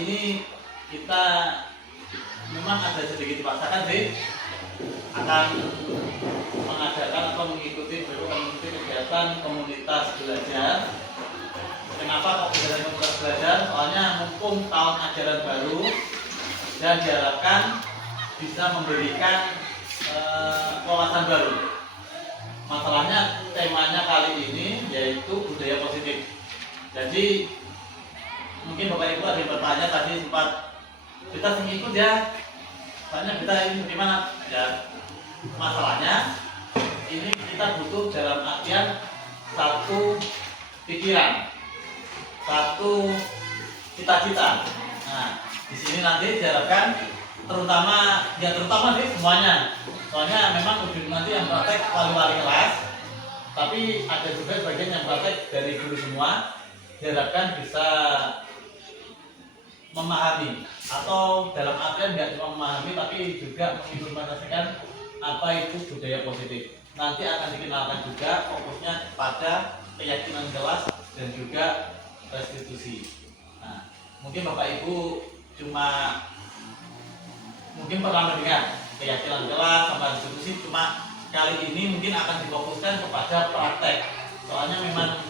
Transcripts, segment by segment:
ini kita memang ada sedikit dipaksakan sih akan mengadakan atau mengikuti kegiatan komunitas belajar. Kenapa kok kegiatan komunitas belajar? Soalnya mumpung tahun ajaran baru dan diharapkan bisa memberikan wawasan baru. Masalahnya temanya kali ini yaitu budaya positif. Jadi mungkin Bapak Ibu ada yang bertanya tadi sempat kita ikut ya, soalnya kita ini bagaimana ya. Masalahnya ini kita butuh dalam artian satu pikiran, satu cita-cita. Nah, di sini nanti diharapkan terutama sih semuanya. Soalnya memang ujung nanti yang praktek wali-wali kelas, tapi ada juga bagian yang praktek dari guru semua. Diharapkan bisa memahami atau dalam artian tidak cuma memahami tapi juga mengimplementasikan apa itu budaya positif. Nanti akan dikenalkan juga fokusnya pada keyakinan kelas dan juga restitusi. Nah, mungkin Bapak Ibu mungkin pernah mendengar keyakinan kelas sama restitusi, cuma kali ini mungkin akan difokuskan kepada praktek. Soalnya memang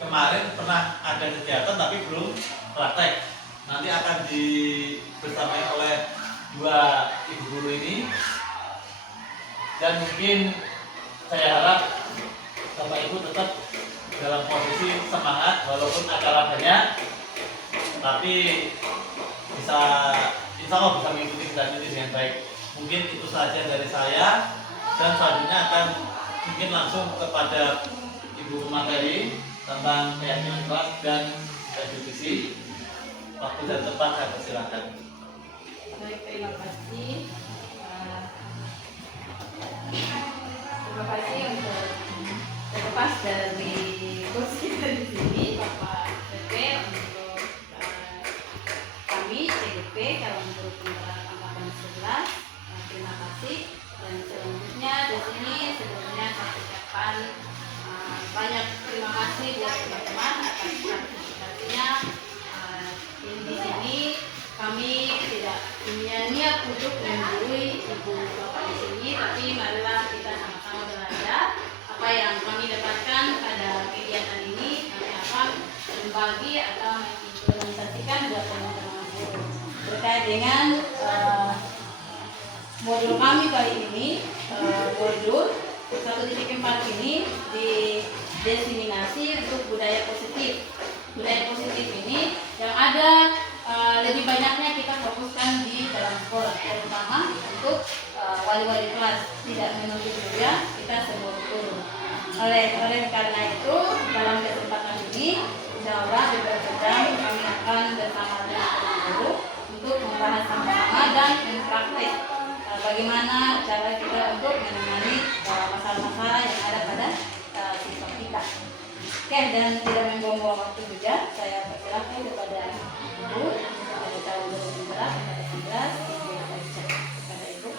kemarin pernah ada kegiatan tapi belum praktek. Nanti akan dibersamai oleh dua ibu guru ini, dan mungkin saya harap Bapak Ibu tetap dalam posisi semangat walaupun acara banyak, tapi bisa insya Allah bisa mengikuti kegiatan ini dengan baik. Mungkin itu saja dari saya, dan selanjutnya akan mungkin langsung kepada Ibu materi tentang keyakinan kelas dan restitusi. Waktu dan tempat saya persilakan. Baik, terima kasih. Terima kasih untuk terlepas dari kursi kita di sini, Bapak PP, untuk kami CDP calon guru penggerak angkatan 11. Terima kasih. Dan selanjutnya di sini sebelumnya saya ucapkan banyak terima kasih buat teman-teman atas partisipasinya. Di sini kami tidak punya niat untuk menggurui ibu bapak di sini, tapi marilah kita sama-sama belajar apa yang kami dapatkan pada kegiatan ini. Kami akan membagi atau mengimplementasikan buat teman-teman guru terkait dengan modul kami kali ini. Modul 1.4 ini dideterminasi untuk budaya positif. Budaya positif ini yang ada lebih banyaknya kita fokuskan di dalam sekolah, terutama untuk wali-wali kelas, tidak menuntut juga kita semua guru. Oleh karena itu dalam kesempatan ini insya Allah beberapa jam kami akan bersama dengan guru untuk membahas sama-sama dan mempraktik bagaimana cara kita untuk menangani masalah-masalah yang ada pada siswa kita. Oke, dan tidak membuang-buang waktu juga, saya persilahkan kepada Ibu dari tahun 2019 kepada 11 kepada Ibu.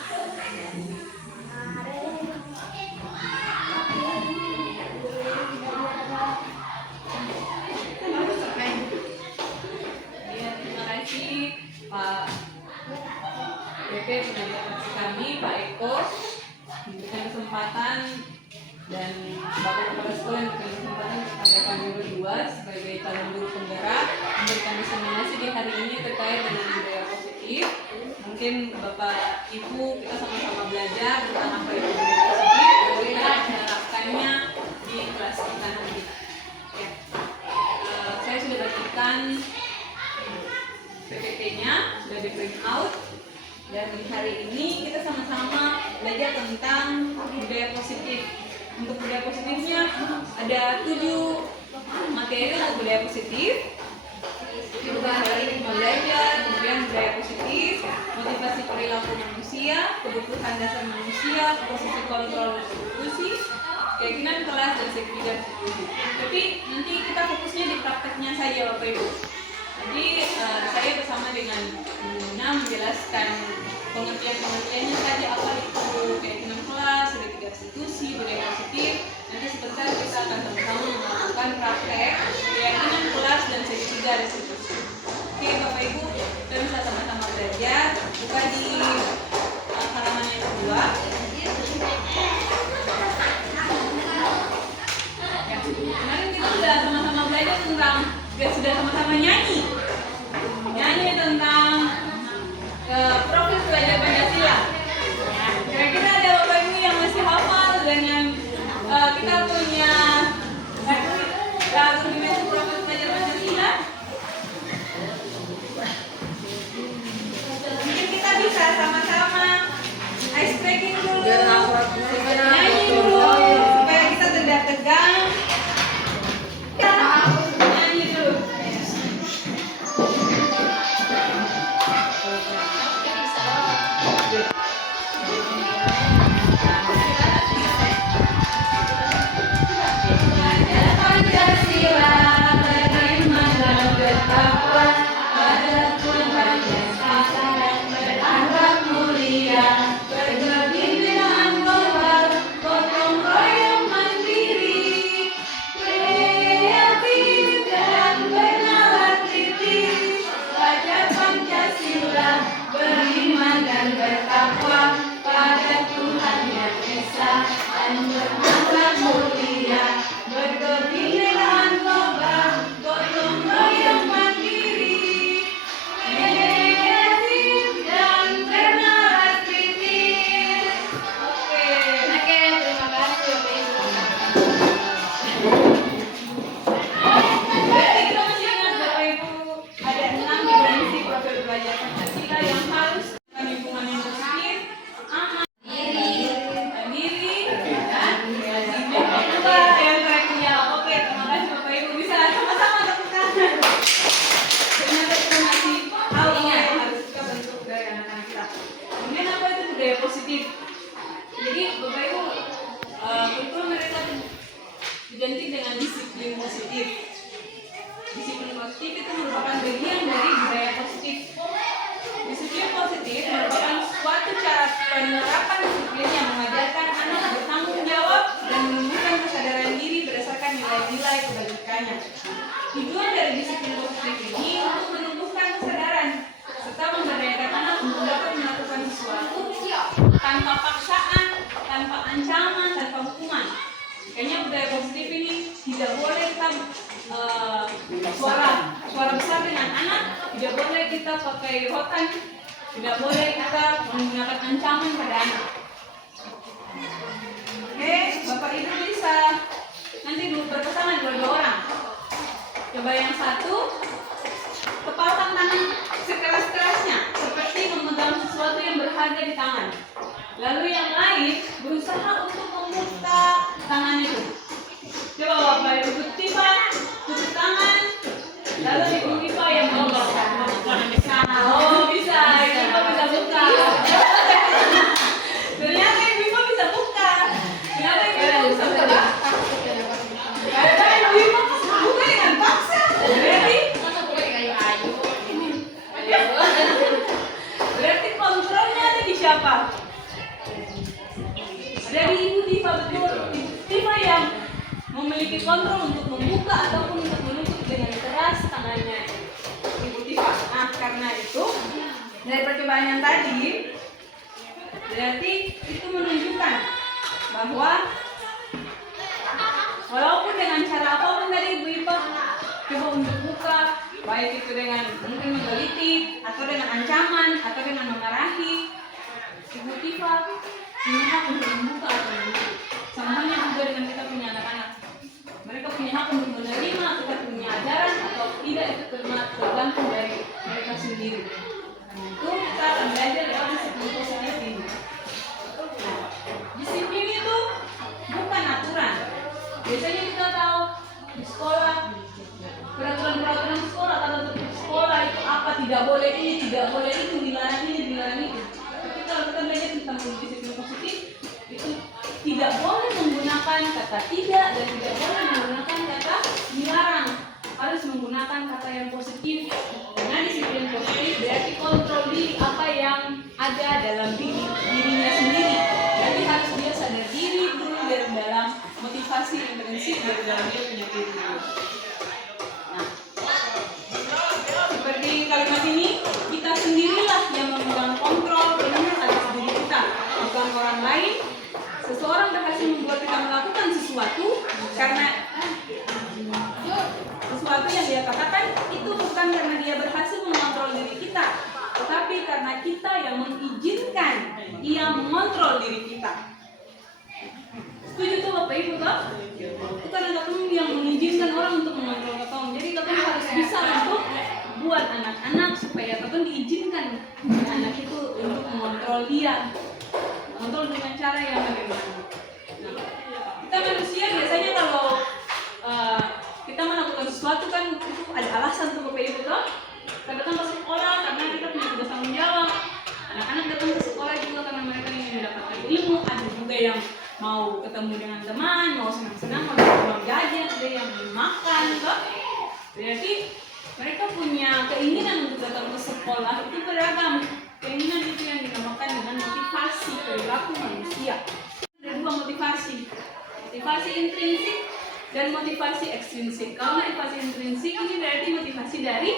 Terima kasih Pak BP pendamping kami, Pak Eko, memberikan kesempatan, dan Bapak Kepala Sekolah yang memberikan kesempatan kepada kami berdua sebagai calon guru penggerak memberikan diseminasi di hari ini terkait dengan budaya positif. Mungkin Bapak Ibu kita sama-sama belajar tentang apa itu budaya positif dan kita menerapkannya di kelas kita nanti. Ya. Saya sudah bagikan PPT-nya, sudah di print out. Dan hari ini kita sama-sama belajar tentang budaya positif. Untuk budaya positifnya ada 7 materi untuk budaya positif. Perubahan dari belajar, kemudian budaya positif, motivasi perilaku manusia, kebutuhan dasar manusia, posisi kontrol institusi, keyakinan kelas, dan segitiga institusi. Tapi nanti kita fokusnya di prakteknya saja Bapak Ibu. Jadi saya bersama dengan Nina menjelaskan pengertian-pengertiannya saja, apa itu keyakinan kelas, segitiga institusi, budaya positif. Nanti sebentar kita akan sama-sama melakukan praktek keyakinan kelas dan segitiga institusi. Oke, buka di halaman yang kedua. Ya, kemarin kita sudah sama-sama belajar tentang, sudah sama-sama nyanyi tentang profil pelajar Pancasila. Kira-kira ada Bapak Ibu yang masih hafal dengan kita punya rudimen profil pelajar Pancasila? Mungkin kita bisa sama-sama ice breaking dulu, nyanyi dulu supaya kita tidak tegang. Nyanyi dulu. Pancasila beriman dan bertakwa pada Tuhan Yang Esa dan berakhlak mulia, berkebudayaan global, gotong royong mandiri, kreatif dan bernalar kritis. Pada Pancasila beriman dan bertakwa pada Tuhan Yang Esa dan berakhlak mulia, berkebudayaan global, gotong royong mandiri, kreatif dan bernalar kritis. Oke, terima kasih Bapak Ibu. berarti kita masih ingat Bapak Ibu ada 6 dimensi profil pelajar Pancasila yang harus lingkungan yang positif, aman, mandiri, dan kedua yang terakhir. Oke, terima kasih Bapak Ibu, bisa sama-sama tepuk tangan. Ternyata kita masih tahu yang harus kita bentuk dari anak-anak kita. Kemudian apa itu budaya positif? Jadi Bapak Ibu, kurikulum mereka identik dengan disiplin positif. Disiplin positif itu merupakan bagian dari budaya positif. Disiplin positif merupakan suatu cara penerapan disiplin yang mengajarkan anak bertanggung jawab dan menumbuhkan kesadaran diri berdasarkan nilai-nilai kebajikannya. Tujuan dari disiplin positif ini untuk menumbuhkan kesadaran serta memberdayakan anak untuk dapat melakukan sesuatu tanpa paksaan, tanpa ancaman, tanpa hukuman. Makanya budaya positif ini tidak boleh kita suara besar dengan anak, tidak boleh kita pakai rotan, tidak boleh kita menggunakan ancaman pada anak. Oke, Bapak Ibu bisa nanti berpasangan dua orang. Coba yang satu, kepalkan tangan sekeras-kerasnya seperti memegang sesuatu yang berharga di tangan. Lalu yang lain berusaha untuk membuka tangan itu. Coba Bapak Ibu tutup tangan, lalu Ibu Tifa yang membuka. Oh bisa, Ibu Tifa bisa buka. Ternyata Ibu Tifa bisa buka. Kenapa Ibu Tifa bisa buka? Karena Ibu Tifa buka dengan paksa. Berarti kontrolnya ada di siapa? Dari Ibu Tifa, betul. Ibu Tifa yang memiliki kontrol untuk membuka ataupun untuk menutup dengan keras tangannya Ibu Tifa. Nah, karena itu dari percobaan yang tadi, berarti itu menunjukkan bahwa walaupun dengan cara apapun tadi Ibu Tifa coba untuk buka, baik itu dengan mungkin menggelitik atau dengan ancaman atau dengan memarahi, Ibu Tifa punya hak untuk membuka atau menutup. Sama halnya juga dengan kita punya anak-anak. Mereka punya hak untuk menerima kita punya ajaran atau tidak, itu tergantung dari mereka sendiri. Itu kita akan belajar lewat disiplin positif ini. Disiplin itu bukan aturan. Biasanya kita tahu di sekolah peraturan sekolah, kalau untuk sekolah itu apa, tidak boleh ini, tidak boleh itu, dilarang ini, dilarang itu. Tapi kalau kita belajar tentang disiplin positif, itu tidak boleh menggunakan kata tidak dan tidak boleh menggunakan kata dilarang. Harus menggunakan kata yang positif. Karena disiplin positif berarti kontrol diri apa yang ada dalam dirinya sendiri. Jadi harus dia sadar diri dulu dari dalam motivasi intrinsik dari dalam dia punya diri. Nah, seperti kalimat ini, kita sendirilah yang memegang kontrol berusaha untuk buat anak-anak supaya ataupun diizinkan anak itu untuk mengontrol dia, mengontrol dengan cara yang bagaimana. Nah, kita manusia biasanya kalau kita melakukan sesuatu kan itu ada alasan tuh Bapak Ibu toh. Kita datang ke sekolah karena kita punya tugas tanggung jawab. Anak-anak datang ke sekolah juga karena mereka ingin mendapatkan ilmu. Ada juga yang mau ketemu dengan teman, mau senang-senang, mau uang jajan, ada yang makan toh. Berarti mereka punya keinginan untuk datang ke sekolah itu beragam. Keinginan itu yang dinamakan dengan motivasi perilaku manusia. Ada dua motivasi. Motivasi intrinsik dan motivasi ekstrinsik. Kalau motivasi intrinsik ini berarti motivasi dari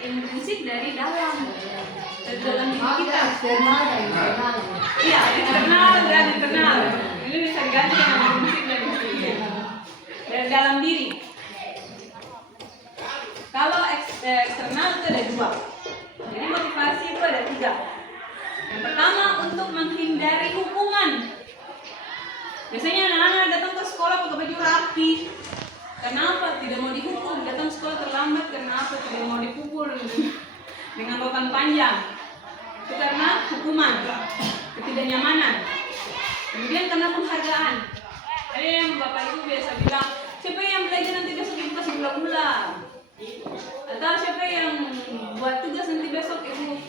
intrinsik dari dalam diri kita. Iya, eksternal dan internal. Ini bisa diganti dengan intrinsik dan ekstrinsik. Dari dalam diri. Kalau eksternal itu ada dua. Jadi motivasi itu ada tiga. Yang pertama untuk menghindari hukuman. Biasanya anak-anak datang ke sekolah pakai baju rapi. Kenapa? Tidak mau dihukum. Datang sekolah terlambat karena apa? Tidak mau dipukul dengan rotan panjang. Itu karena hukuman, ketidaknyamanan. Kemudian karena penghargaan. Ada yang Bapak Ibu biasa bilang, siapa yang belajar nanti besok ibu kasih gula-gula. Atau siapa yang buat tugas nanti besok ibu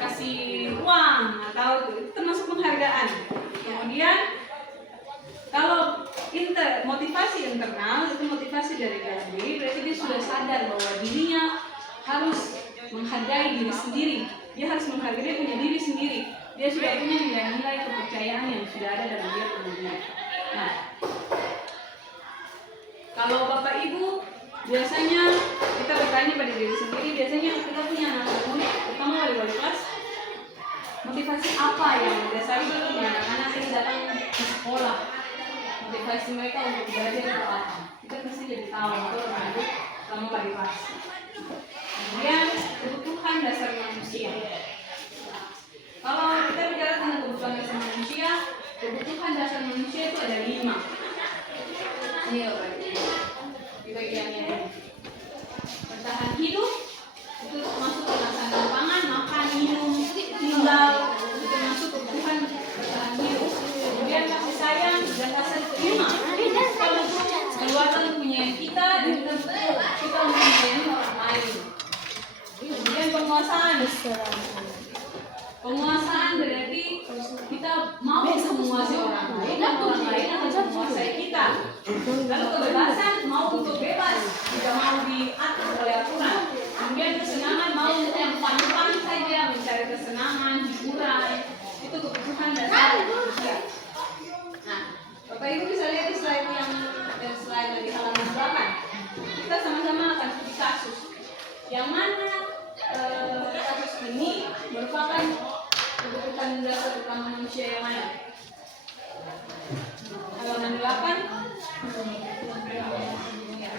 kasih uang. Atau itu termasuk penghargaan. Kemudian kalau motivasi internal itu motivasi dari dalam diri, berarti dia sudah sadar bahwa dirinya harus menghargai diri sendiri. Dia harus menghargai, dia punya diri sendiri. Dia sudah punya nilai-nilai kepercayaan yang sudah ada dalam dia kemudian. Nah, kalau Bapak Ibu biasanya kita bertanya pada diri sendiri, biasanya kita punya anak-anak murid, terutama wali-wali kelas, motivasi apa yang mendasari anak-anak ini datang ke sekolah? Motivasi mereka untuk belajar itu apa? Kita pasti jadi tahu itu selama motivasi. Kemudian kebutuhan dasar manusia. Kalau kita bicara tentang kebutuhan dasar manusia, kebutuhan dasar manusia itu ada 5. Ini di bagiannya ini. Bertahan hidup itu termasuk melaksanakan pangan, makan, minum, tinggal, itu termasuk kebutuhan bertahan hidup. Kemudian kasih sayang dan rasa terima. Kita untuk mengeluarkan kepunyaan kita dan kita untuk menyayangi orang lain. Kemudian penguasaan. Penguasaan berarti kita mau menguasai orang lain dan orang lain akan menguasai kita. Lalu kebebasan mau untuk bebas, tidak mau diatur oleh aturan. Kemudian kesenangan mau untuk yang fun-fun saja, mencari kesenangan, hiburan. Itu kebutuhan dasar manusia. Nah, Bapak Ibu bisa lihat di slide yang slide dari halaman belakang. Kita sama-sama akan studi kasus. Yang mana kasus ini merupakan kebutuhan dasar utama manusia yang mana? Halaman 8.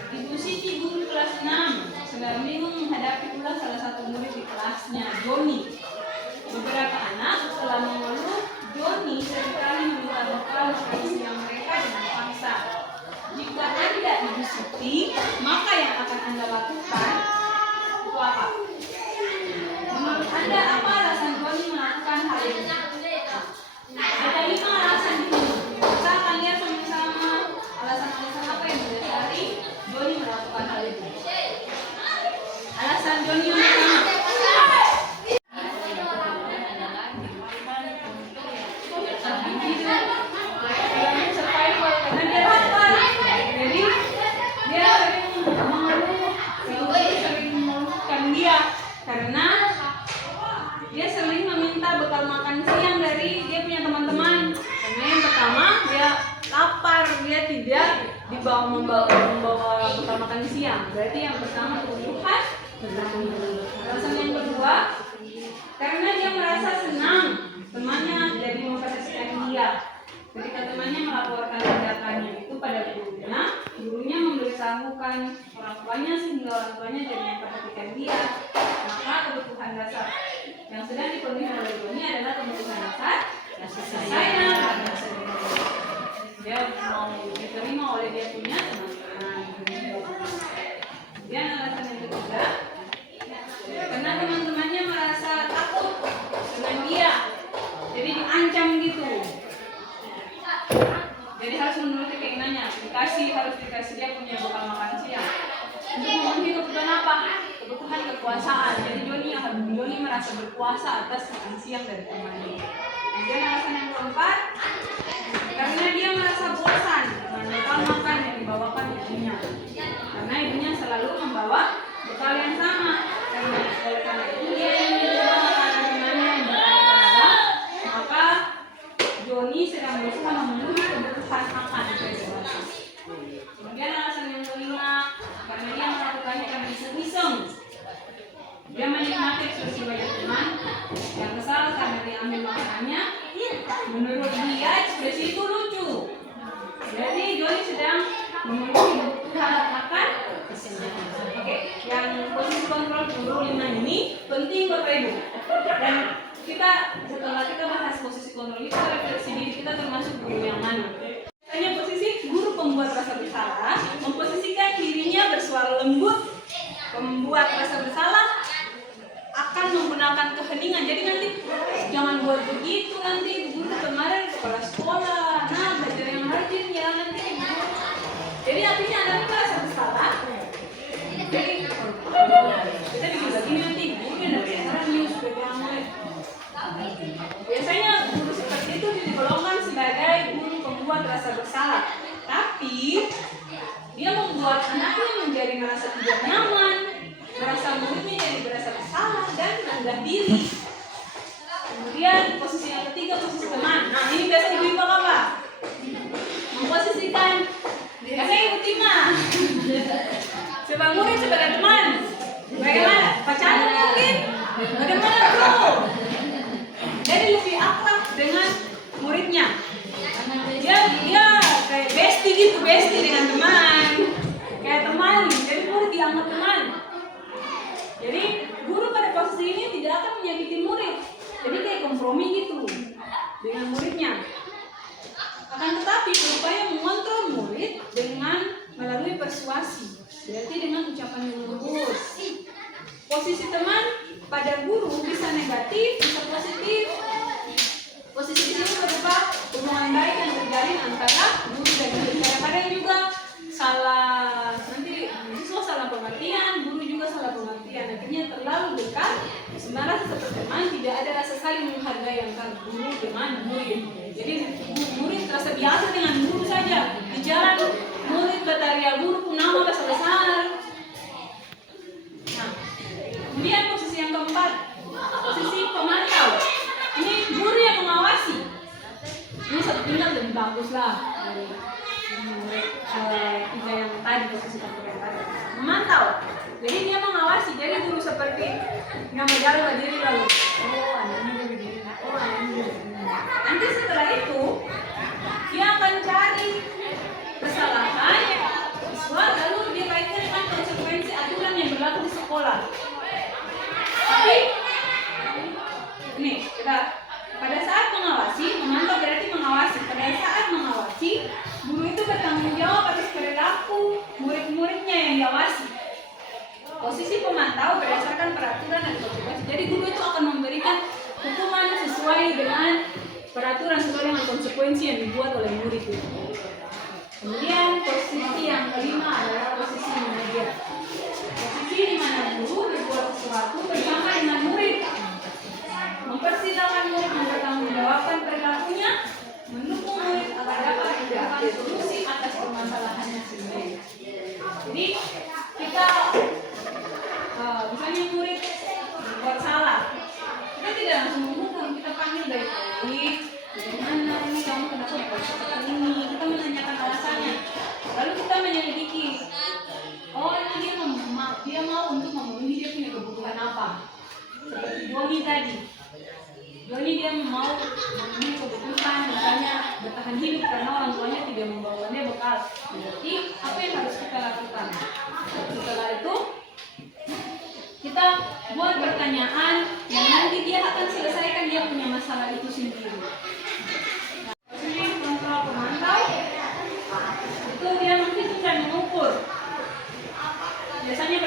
Ibu Siti guru kelas 6 sedang bingung menghadapi pula salah satu murid di kelasnya, Joni. Beberapa anak setelah mengeluh, Joni seringkali meminta bekal makan siang mereka dengan paksa. Jika Anda Ibu Siti, maka yang akan Anda lakukan itu apa? Menurut Anda apa alasan Joni melakukan hal ini? Ada 5 alasan di sini. Kita akan lihat sama-sama alasan-alasan apa yang mendasari Joni melakukan hal ini. Alasan Joni yang pertama. Survival karena dia lapar. Jadi dia sering mengeluhkan dia karena dia sering meminta bekal makan siang dari dia punya teman-teman. Karena yang pertama dia lapar, dia tidak membawa bekal makan siang. Berarti yang pertama kebutuhan. Alasan yang kedua, karena dia merasa senang temannya jadi memperhatikan dia. Ketika temannya melaporkan tindakannya itu pada gurunya memberitahukan orang tuanya sehingga orang tuanya jadi memperhatikan dia. Maka kebutuhan dasar yang sedang dipenuhi oleh Joni adalah kebutuhan dasar kasih sayang dan rasa cinta. Dia mau diterima oleh dia punya teman-teman. Kemudian alasan yang ketiga, karena teman-temannya merasa takut dengan dia, jadi diancam gitu. Jadi harus menuruti keinginannya, harus dikasih dia punya bekal makan siang. Untuk memenuhi kebutuhan apa? Kebutuhan kekuasaan. Jadi Joni merasa berkuasa atas makan siang dari temannya. Kemudian alasan yang keempat, karena dia merasa bosan dengan bekal makan yang dibawakan ibunya. Karena ibunya selalu membawa bekal yang sama. Oleh karena itu dia ingin mencoba makanan temannya yang beraneka-ragam. Maka Joni sedang berusaha memenuhi kebutuhan makan dari dewasa. Kemudian alasan yang kelima, karena dia melakukannya karena iseng-iseng. Dia menikmati ekspresi wajah teman yang kesal karena diambil makanannya. Menurut dia ekspresi itu lucu. Jadi Joni sedang memenuhi kebutuhan makan. Oke, yang posisi kontrol guru 5 ini penting Bapak Ibu. Dan setelah kita bahas posisi kontrol, kita refleksi diri kita termasuk guru yang mana. Hanya posisi guru pembuat rasa bersalah, memposisikan dirinya bersuara lembut, membuat rasa bersalah akan menggunakan keheningan. Jadi nanti jangan buat begitu, nanti guru kemarin kepala sekolah, nah belajar yang rajin ya nanti guru. Jadi artinya anak merasa bersalah. Jadi kita bikin begini nanti gurunya dari sekarang news supaya mulai. Biasanya guru seperti itu digolongkan sebagai guru pembuat rasa bersalah. Tapi dia membuat anaknya menjadi merasa tidak nyaman, merasa muridnya jadi merasa bersalah dan rendah diri. Kemudian posisi yang ketiga, posisi teman. Nah ini biasa ibu-ibu apa? Memposisikan biasanya ibu Tima sebagai murid sebagai teman. Bagaimana? Pacaran mungkin? Bagaimana bro? Jadi lebih akrab dengan muridnya. Dia kayak bestie gitu, bestie dengan teman. Kayak teman, jadi murid dianggap teman. Jadi guru pada posisi ini tidak akan menyakiti murid. Jadi kayak kompromi gitu dengan muridnya. Akan tetapi berupaya mengontrol murid dengan melalui persuasi. Berarti dengan ucapan yang lembut. Posisi teman pada guru bisa negatif, bisa positif. Posisi di sini berupa hubungan baik yang terjalin antara guru dan murid. Kadang-kadang juga salah, nanti siswa salah pengertian, guru juga salah pengertian. Akhirnya terlalu dekat, sebenarnya seperti teman tidak ada rasa saling menghargai antara guru dengan murid. Jadi murid terasa biasa dengan guru saja. Di jalan murid bertanya guru pun nama besar-besar. Nah, kemudian posisi yang keempat, posisi pemantau. Ini guru yang mengawasi. Ini satu tingkat lebih bagus lah dari murid tiga yang tadi, posisi yang tadi. Memantau. Jadi dia mengawasi. Jadi guru seperti yang menjaga diri lalu. Oh, anaknya begini. Oh, anaknya begini. Nanti setelah itu dia akan cari kesalahan siswa lalu dia kaitkan dengan konsekuensi aturan yang berlaku di sekolah. Tapi ini kita pada saat mengawasi, memantau berarti mengawasi. Pada saat mengawasi, guru itu bertanggung jawab atas perilaku murid-muridnya yang diawasi. Posisi pemantau berdasarkan peraturan dan konsekuensi. Jadi guru itu akan memberikan hukuman sesuai dengan peraturan, sesuai dengan konsekuensi yang dibuat oleh murid itu. Kemudian posisi yang kelima adalah posisi manajer. Posisi di mana guru berbuat sesuatu bersama dengan murid, mempersilahkan murid mempertanggungjawabkan perilakunya, mendukung murid agar dapat menemukan solusi atas permasalahannya sendiri. Jadi kita misalnya murid buat salah, kita tidak langsung menghukum, kita panggil baik-baik. Bagaimana ini kamu kenapa buat seperti ini? Kita menanyakan alasannya. Lalu kita menyelidiki. Oh, ini dia mau untuk memenuhi dia punya kebutuhan apa? Seperti Joni tadi. Joni dia mau memenuhi kebutuhan, misalnya bertahan hidup karena orang tuanya tidak membawanya bekal. Berarti apa yang harus kita lakukan? Setelah itu kita buat pertanyaan yang nanti dia akan selesaikan dia punya masalah itu sendiri. Ini kontrol pemantau itu dia menghitung dan mengukur. Biasanya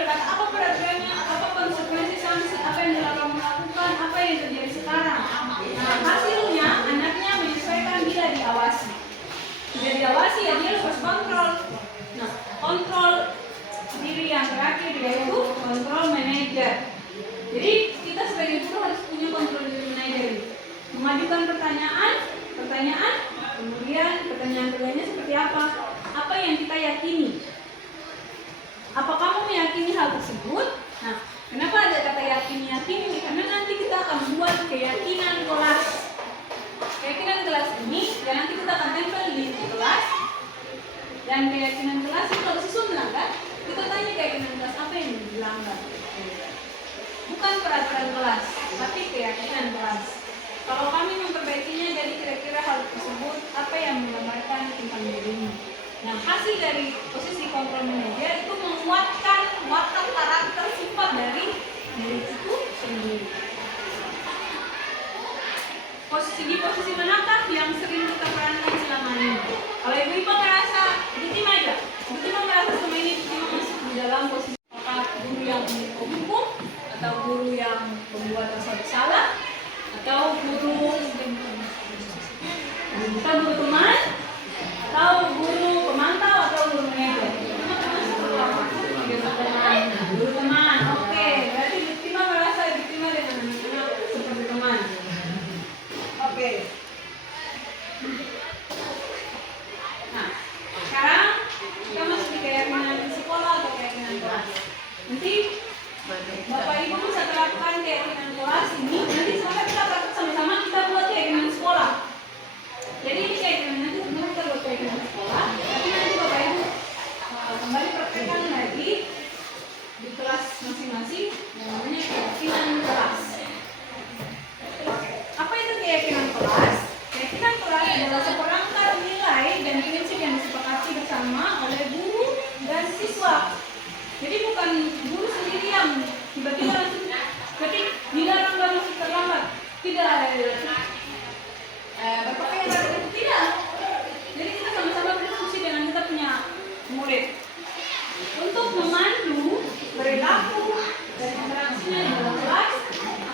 yaitu control manager. Jadi kita sebagai guru harus punya control manager, mengajukan pertanyaan, kemudian pertanyaan keduanya seperti apa? Apa yang kita yakini? Apa kamu meyakini hal tersebut? Nah, kenapa ada kata yakini? Karena nanti kita akan buat keyakinan kelas. Keyakinan kelas ini, dan nanti kita akan tempel di kelas. Dan keyakinan kelas itu kalau siswa melanggar, kita tanya keyakinan kelas apa yang dilanggar. Bukan peraturan kelas, tapi keyakinan kelas. Kalau kami memperbaikinya, jadi kira-kira hal tersebut apa yang menggambarkan tentang dirinya. Nah, hasil dari posisi kontrol manajer itu menguatkan watak karakter sifat dari diri itu sendiri. Di posisi manakah yang sering kita perankan selama ini? Kalau ibu-ibu merasa, ibu-ibu aja. Ibu-ibu merasa selama ini ibu masuk di dalam posisi apakah guru yang menghukum, atau guru yang membuat rasa bersalah, atau guru teman, atau guru pemantau, atau guru manajer. Guru teman, oke. Berarti ibu-ibu merasa ibu-ibu dengan anak-anak seperti teman. Oke. Nah, sekarang kita masuk di keyakinan sekolah atau keyakinan kelas. Nanti Bapak Ibu bisa terapkan keyakinan kelas ini. Nanti sekarang kita praktek sama-sama, kita buat keyakinan sekolah. Jadi ini keyakinan nanti sebenarnya kita buat keyakinan sekolah. Tapi nanti Bapak Ibu kembali praktekkan lagi di kelas masing-masing yang namanya keyakinan kelas. Apa itu keyakinan kelas? Keyakinan kelas adalah seperangkat nilai dan prinsip yang disepakati bersama oleh guru dan siswa. Jadi bukan guru sendiri yang tiba-tiba langsung ketik dilarang dan masuk terlambat. Tidak ada berpakaian dari tidak. Jadi kita sama-sama berdiskusi dengan kita punya murid untuk memandu perilaku dan interaksinya di dalam kelas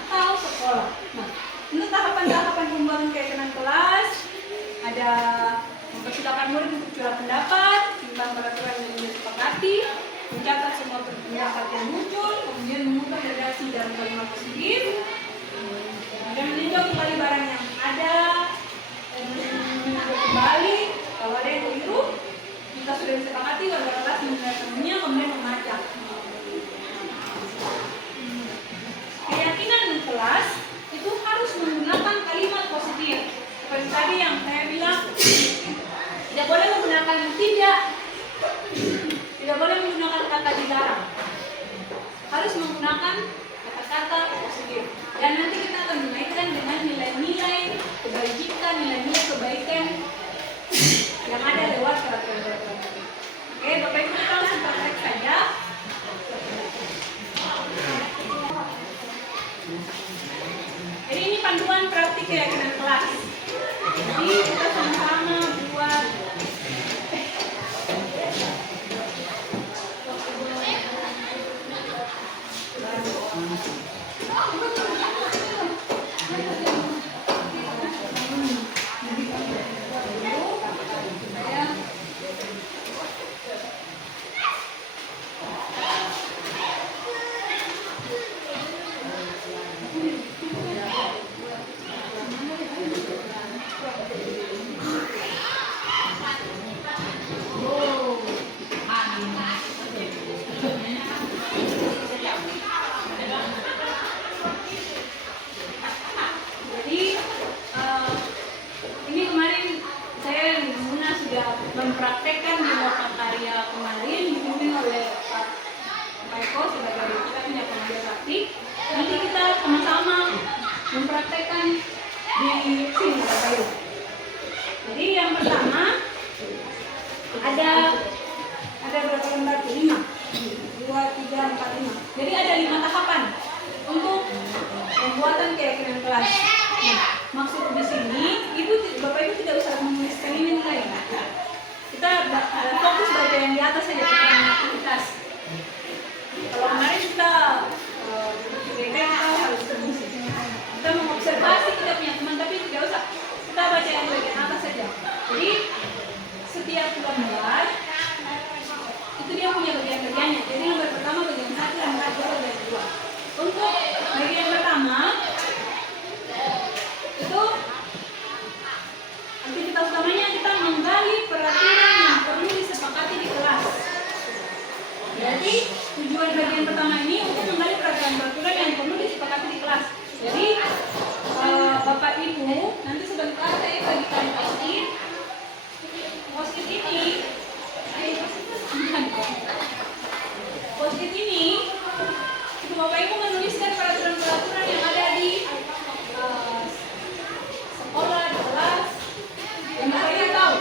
atau sekolah. Nah, untuk tahapan-tahapan pembuatan keyakinan kelas ada mempersilakan murid untuk curhat pendapat tentang peraturan yang disepakati, mencatat semua pendapat yang muncul, kemudian memutar redaksi dalam kalimat positif, kemudian meninjau kembali barang yang ada, dan meninjau kembali kalau ada yang keliru. Kita sudah disepakati warga kelas mendengarkannya, kemudian membaca. Keyakinan kelas itu harus menggunakan kalimat positif. Seperti tadi yang saya bilang, tidak boleh menggunakan tidak boleh menggunakan kata dilarang. Harus menggunakan kata-kata positif. Dan nanti kita akan menaikkan dengan nilai-nilai kebajikan, nilai-nilai kebaikan yang ada lewat peraturan-peraturan. Oke, Bapak Ibu kita langsung praktek saja. Jadi ini panduan praktik keyakinan kelas. Jadi kita sama-sama buat mempraktekkan di lokal karya kemarin dipimpin oleh Pak Eko sebagai kita punya pengajar praktik. Nanti kita sama-sama mempraktekkan di sini Bapak Ibu. Jadi yang pertama ada berapa lembar? 5, 2, 3, 4, 5. Jadi ada 5 tahapan untuk pembuatan keyakinan kelas. Nah, maksud di sini Bapak Ibu tidak usah menuliskan ini nilai. Kita fokus baca yang di atas saja tentang aktivitas. Kalau kemarin kita harus mengisi. Kita mengobservasi kita punya teman, tapi tidak usah. Kita baca yang bagian atas saja. Jadi setiap lembar itu dia punya bagian-bagiannya. Jadi lembar pertama bagian 1, Bapak Ibu menuliskan peraturan-peraturan yang ada di sekolah, di kelas. Yang Bapak Ibu tahu.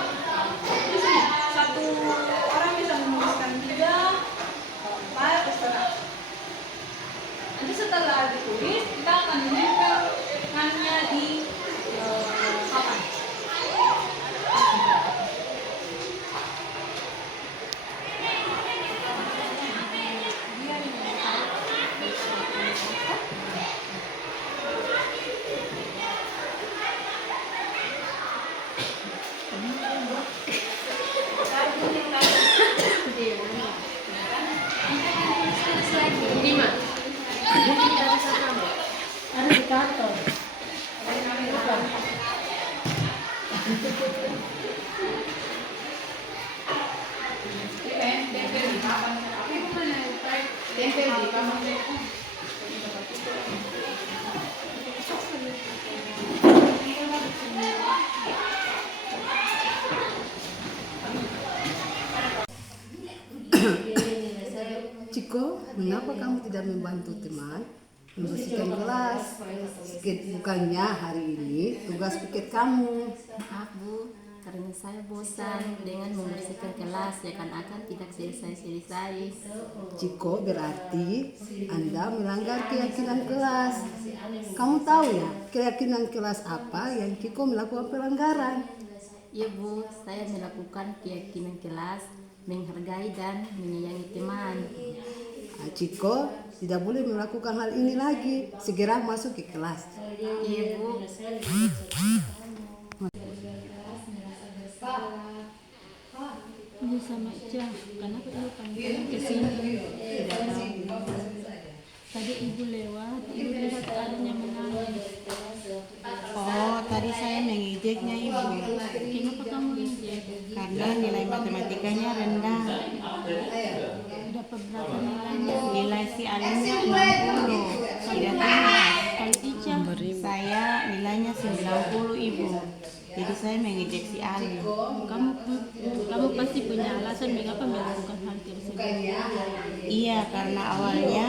Di sini satu orang bisa menuliskan 3, 4, terserah. Nanti setelah ditulis, kita akan menempelkannya di papan. Ada di kantor. Tempel di papan. Tempel di papan. Ciko, mengapa kamu tidak membantu teman membersihkan kelas? Bukannya hari ini tugas piket kamu. Maaf Bu, karena saya bosan dengan membersihkan kelas, seakan-akan tidak selesai-selesai. Ciko, berarti Anda melanggar keyakinan kelas. Kamu tahu ya, keyakinan kelas apa yang Ciko melakukan pelanggaran? Ya Bu, saya melakukan keyakinan kelas, menghargai dan menyayangi teman. Ciko tidak boleh melakukan hal ini lagi. Segera masuk ke kelas. Iya Bu. Ini sama aja, kenapa ibu panggil ke sini? Tidak tahu. Tadi ibu lewat, ibu lihat adanya menangis. Oh, tadi saya mengejeknya Ibu. Kenapa kamu injek? Karena nilai matematikanya rendah. Dapat berapa nilainya? Nilai si Alimnya 60, tidak tinggal. Kalau Ica, Saya nilainya 90 Ibu. Jadi saya mengejek si Alim. kamu pasti punya alasan mengapa melakukan hal tersebut. Iya, karena awalnya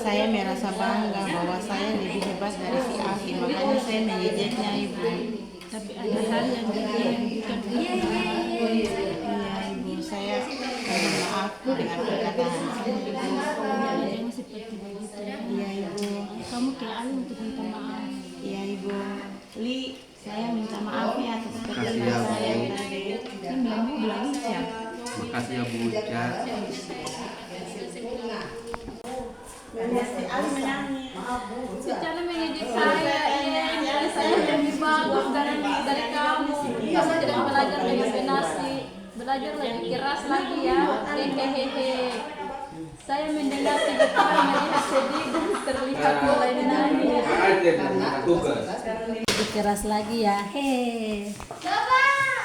saya merasa bangga bahwa saya lebih hebat dari si Alim. Makanya saya mengejeknya Ibu. Tapi ada hal yang bukan Iya Ibu, saya mohon maaf dengan perkataan saya Ibu. jangan seperti begitu. Iya Ibu. Kamu ke Ali untuk minta maaf. Iya Ibu. Li, saya minta maaf ya atas Makasih perkataan ya, Bu. saya tadi. Ini kamu bilang Ica. Makasih ya Bu Ica. Si Alim menangis. Secara mengejek saya, nilai saya lebih bagus dari kamu. Kamu tidak belajar dengan benar sih. Belajar lebih keras lagi ya. Hehehe. Saya mendengar tiba-tiba melihat sedih dan terlihat mulai menangis. Lebih keras lagi ya.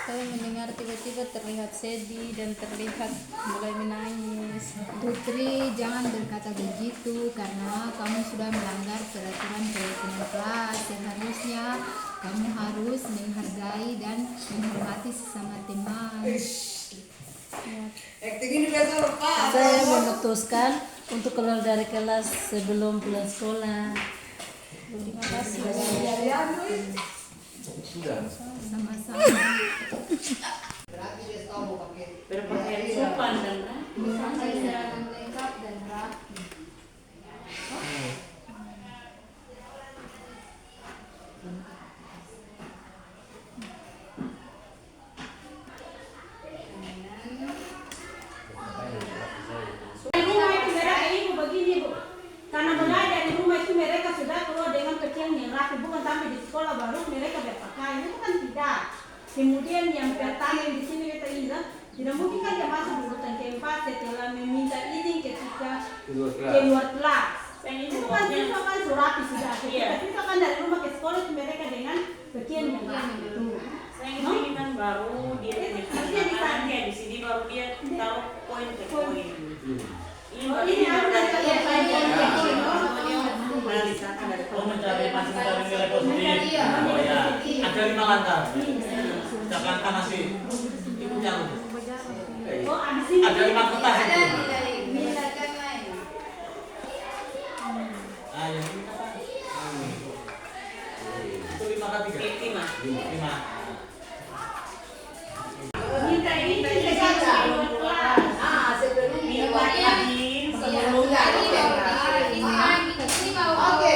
Saya mendengar tiba-tiba terlihat sedih dan terlihat mulai menangis. Putri, jangan berkata begitu karena kamu sudah melanggar peraturan keyakinan kelas. Seharusnya kamu harus menghargai dan menghormati sesama teman. Saya memutuskan untuk keluar dari kelas sebelum pulang sekolah. Terima kasih. Sama-sama. Berpakaian sopan dan Lengkap dan rapi. Di rumah itu mereka ibu begini Bu, karena belajar di rumah itu mereka sudah keluar dengan pakaian yang rapi, bukan sampai di sekolah baru mereka berpakaian, itu kan tidak. Kemudian yang pertama yang di sini kita ingat, tidak mungkin kan dia masuk di urutan keempat setelah meminta izin ketika keluar kelas. Itu kan siswa kan surapi sudah. Ketika siswa kan dari rumah ke sekolah itu mereka dengan pakaian yang rapi itu. ini kan baru dia Harusnya di sini baru dia taruh poin ke poin. ini harus dari Oh, masih mencari nilai positif. Oh ya, ada 5 langkah. Setiap langkah masih itu yang Oh, abis ini ada 5 kertas itu. Itu 5 kali 3. 5. Minta ini saja. Sebelum Oke.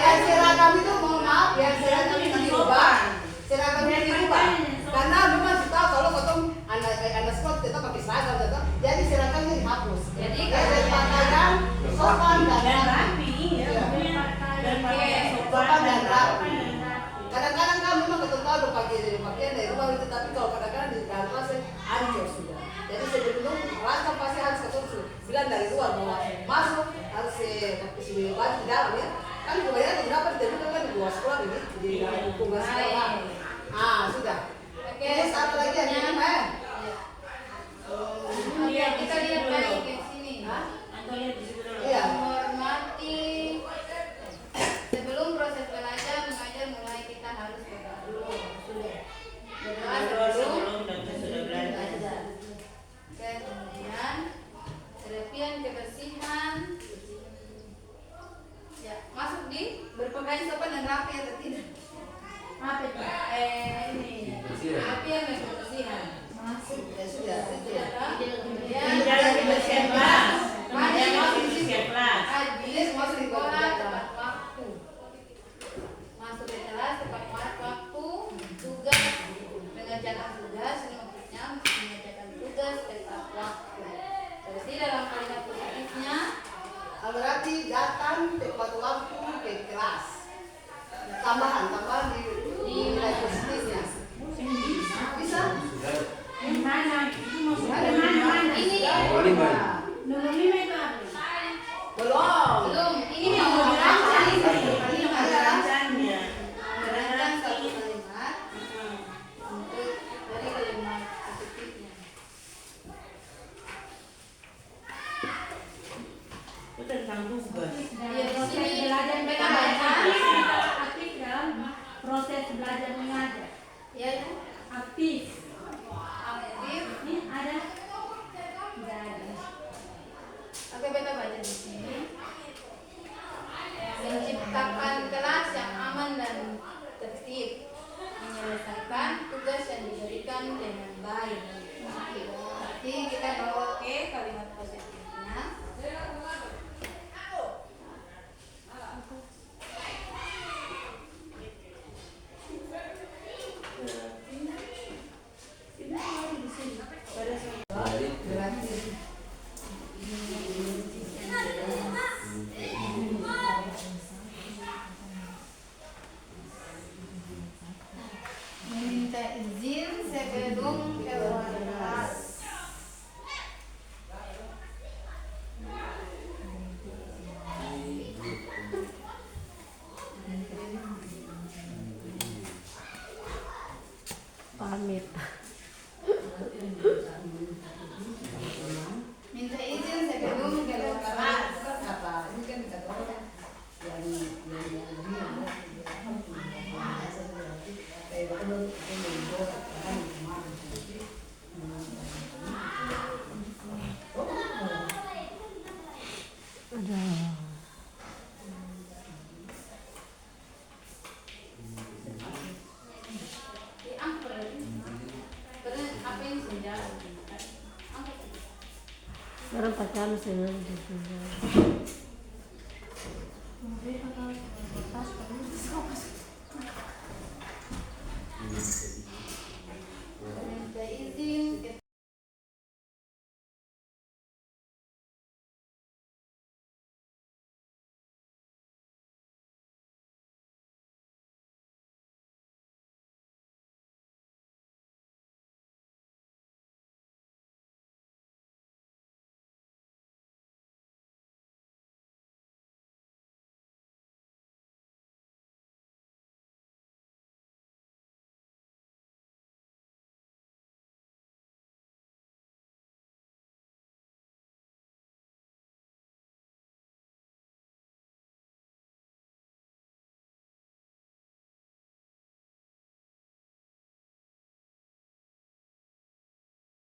Yang seragam itu mohon maaf, yang seragam itu dirubah. Seragam itu dirubah. Karena memang suka kalau potong anak sekolah tetap pakai seragam tetap. Jadi seragamnya dihapus. Jadi pakaian sopan dan rapi. sopan dan rapi. Kadang-kadang kan memang ketemu tahu pakaian dari rumah itu, tapi kalau kadang-kadang di dalam kelas hancur sudah. Jadi sebelum rasa pasti harus ketemu bilang dari luar bahwa masuk harus pakai baju di dalam ya. Kan kebanyakan beberapa ditemukan kan di luar sekolah ini di dalam hukum sekolah. Sudah. Terus apa lagi yang kelima ya? Kita lihat lagi ke sini. Iya. Menghormati sebelum proses belajar mengajar mulai kita harus berdoa dulu. Berdoa sebelum belajar. Kemudian serpihan kebersihan. Ya, masuk di berpakaian sopan dan rapi atau tidak? Apa itu? Ini. Serpihan dan kebersihan. Masuk. Sudah. Menjaga kebersihan kelas. Habis masuk di sekolah tepat waktu. Masuk ke kelas tepat waktu. Tugas mengerjakan tugas selanjutnya mengerjakan tugas tepat waktu. Jadi dalam kalimat positifnya Berarti datang tepat waktu ke kelas. Tambahan di nilai positifnya. Bisa? Mana? Itu maksudnya mana? ini Nomor 5. Nomor 5 itu apa? Belum. ini yang mau dirancang Ini merancangnya. merancang satu kalimat untuk dari kalimat positifnya. Itu tentang tugas. Ya, di Proses sini belajar mereka mengajar. baca. Aktif dalam proses belajar mengajar. Ya, Aktif. aktif. Ini ada. Tidak ada. Oke, beta baca di sini. Menciptakan kelas yang aman dan tertib, menyelesaikan tugas yang diberikan dengan baik. Jadi kita bawa ke kalimat positifnya. Meminta izin sebelum keluar kelas. Pamit. Minta izin sebelum keluar kelas. Apa? Ini kan kata orang Apa yang sudah? Sekarang pacaran senang gitu. Pas